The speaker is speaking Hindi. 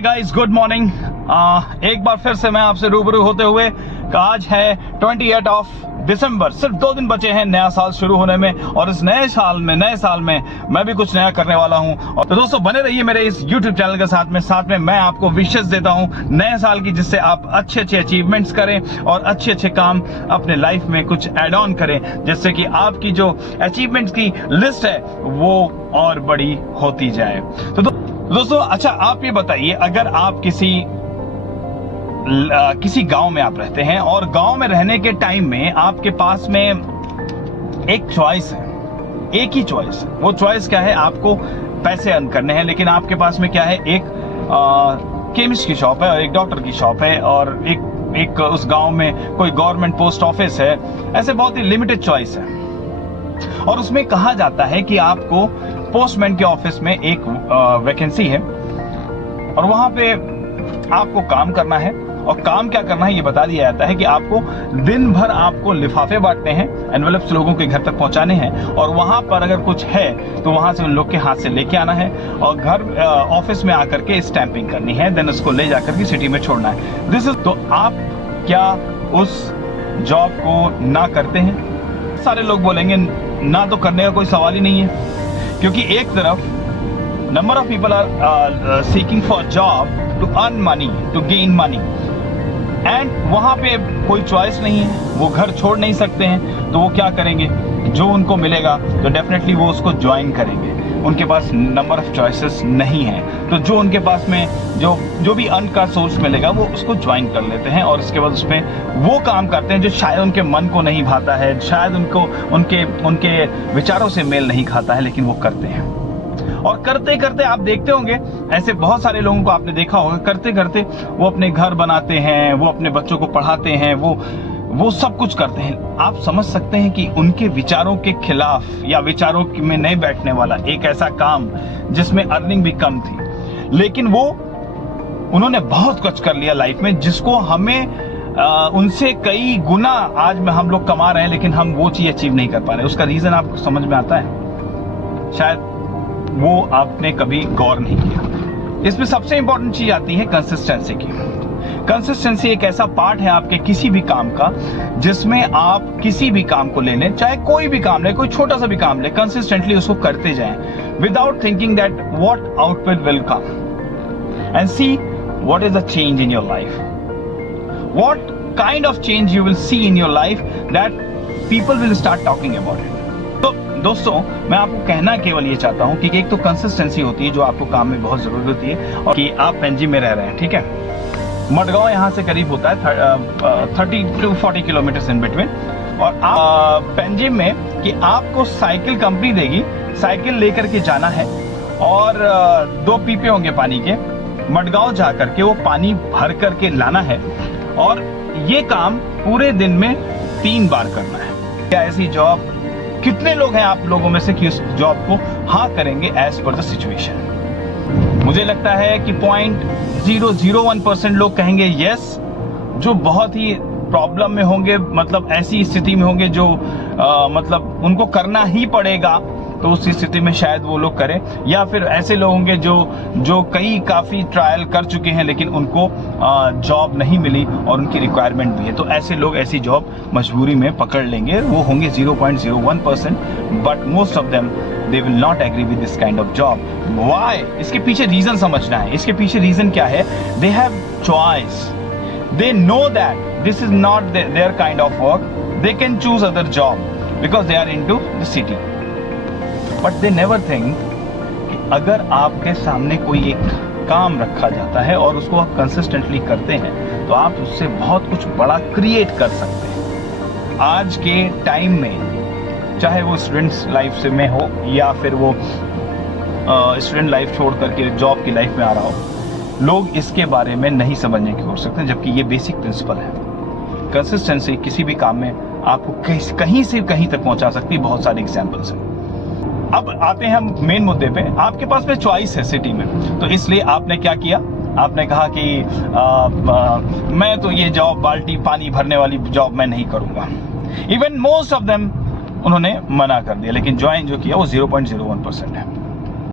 Guys good morning. एक बार फिर से मैं आपसे रूबरू होते हुए आज है 28 ऑफ दिसंबर, सिर्फ 2 दिन बचे हैं नया साल शुरू होने में, और इस नए साल में मैं भी कुछ नया करने वाला हूं। और तो दोस्तों बने रहिए मेरे इस YouTube चैनल के साथ में मैं आपको विशेष देता हूं नए साल की, जिससे आप अच्छे अचीवमेंट्स करें और अच्छे काम अपने लाइफ में कुछ एड ऑन करें, जिससे कि आपकी जो अचीवमेंट्स की लिस्ट है वो और बड़ी होती जाए। तो दोस्तों अच्छा आप ये बताइए, अगर आप किसी गांव में आप रहते हैं और गांव में रहने के टाइम में आपके पास में एक चॉइस है, एक ही चॉइस है। वो चॉइस क्या है? आपको पैसे अर्न करने हैं, लेकिन आपके पास में क्या है? एक केमिस्ट की शॉप है और एक डॉक्टर की शॉप है और एक उस गांव में कोई गवर्नमेंट पोस्ट ऑफिस है। ऐसे बहुत ही लिमिटेड चॉइस है, और उसमें कहा जाता है कि आपको पोस्टमैन के ऑफिस में एक वैकेंसी है और वहां पे आपको काम करना है। और काम क्या करना है ये बता दिया जाता है कि आपको दिन भर आपको लिफाफे बांटने हैं, एनवेलप्स लोगों के घर तक पहुंचाने हैं, और वहां पर अगर कुछ है तो वहां से उन लोग के हाथ से लेके आना है और घर ऑफिस में आकर के स्टैंपिंग करनी है, देन उसको ले जाकर के सिटी में छोड़ना है। This is. तो आप क्या उस जॉब को ना करते हैं? सारे लोग बोलेंगे ना, तो करने का कोई सवाल ही नहीं है, क्योंकि एक तरफ number of people are seeking for job to earn money, to gain money, and वहां पे कोई चॉइस नहीं है, वो घर छोड़ नहीं सकते हैं, तो वो क्या करेंगे? जो उनको मिलेगा तो डेफिनेटली वो उसको ज्वाइन करेंगे। उनके पास नंबर ऑफ चॉइसेस नहीं है, तो जो उनके पास में जो भी अर्न का सोर्स मिलेगा वो उसको ज्वाइन कर लेते हैं, और उसके बाद उसमें वो काम करते हैं जो शायद उनके मन को नहीं भाता है, शायद उनको उनके विचारों से मेल नहीं खाता है, लेकिन वो करते हैं। और करते करते आप देखते होंगे ऐसे बहुत सारे लोगों को आपने देखा होगा, करते करते वो अपने घर बनाते हैं, वो अपने बच्चों को पढ़ाते हैं, वो सब कुछ करते हैं। आप समझ सकते हैं कि उनके विचारों के खिलाफ या विचारों में नहीं बैठने वाला एक ऐसा काम जिसमें अर्निंग भी कम थी, लेकिन उन्होंने बहुत कुछ कर लिया लाइफ में, जिसको हमें उनसे कई गुना आज में हम लोग कमा रहे हैं, लेकिन हम वो चीज अचीव नहीं कर पा रहे। उसका रीजन आपको समझ में आता है? शायद वो आपने कभी गौर नहीं किया। इसमें सबसे इंपॉर्टेंट चीज आती है कंसिस्टेंसी की। कंसिस्टेंसी एक ऐसा पार्ट है आपके किसी भी काम का, जिसमें आप किसी भी काम को ले लें, चाहे कोई भी काम ले, कोई छोटा सा भी काम ले, कंसिस्टेंटली उसको करते जाएं without thinking that what output will come, and see what is the change in your life, what kind of change you will see in your life that people will start talking about it. तो दोस्तों मैं आपको कहना केवल ये चाहता हूं कि एक तो कंसिस्टेंसी होती है जो आपको काम में बहुत जरूरत होती है, और कि आप पेंजी में रह रहे हैं, ठीक है, मडगांव यहाँ से करीब होता है 30 to 40 किलोमीटर इन बिटवीन, और आप पेंजिम में कि आपको साइकिल कंपनी देगी, साइकिल लेकर के जाना है और 2 पीपे होंगे पानी के, मडगांव जा करके वो पानी भर करके लाना है, और ये काम पूरे दिन में 3 बार करना है। क्या ऐसी जॉब कितने लोग हैं आप लोगों में से कि उस जॉब को हाँ करेंगे एज पर द सिचुएशन? मुझे लगता है कि 0.001% लोग कहेंगे यस, जो बहुत ही प्रॉब्लम में होंगे, मतलब ऐसी स्थिति में होंगे जो मतलब उनको करना ही पड़ेगा, तो उस स्थिति में शायद वो लोग करें। या फिर ऐसे लोग होंगे जो काफी ट्रायल कर चुके हैं, लेकिन उनको जॉब नहीं मिली और उनकी रिक्वायरमेंट भी है, तो ऐसे लोग ऐसी जॉब मजबूरी में पकड़ लेंगे। वो होंगे 0.01%, but most of them they will not agree with this kind of job. Why? इसके पीछे रीजन समझना है। इसके पीछे रीजन क्या है? They have choice, they know that this is not there kind of work, they can choose other job because they are into the city, but they never think कि अगर आपके सामने कोई एक काम रखा जाता है और उसको आप कंसिस्टेंटली करते हैं, तो आप उससे बहुत कुछ बड़ा क्रिएट कर सकते हैं। आज के टाइम में चाहे वो स्टूडेंट्स लाइफ से में हो या फिर वो स्टूडेंट लाइफ छोड़ करके जॉब की लाइफ में आ रहा हो, लोग इसके बारे में नहीं समझने की कोशिश करते हैं, जबकि ये बेसिक प्रिंसिपल है। कंसिस्टेंसी किसी भी काम में आपको कहीं से कहीं तक पहुंचा सकती है। बहुत सारे एग्जाम्पल्स हैं। अब आते हैं हम मेन मुद्दे पे। आपके पास में चॉइस है सिटी में, तो इसलिए आपने क्या किया? आपने कहा कि मैं तो ये जॉब बाल्टी पानी भरने वाली जॉब मैं नहीं करूंगा। इवन मोस्ट ऑफ देम उन्होंने मना कर दिया, लेकिन ज्वाइन जो किया वो 0.01% है।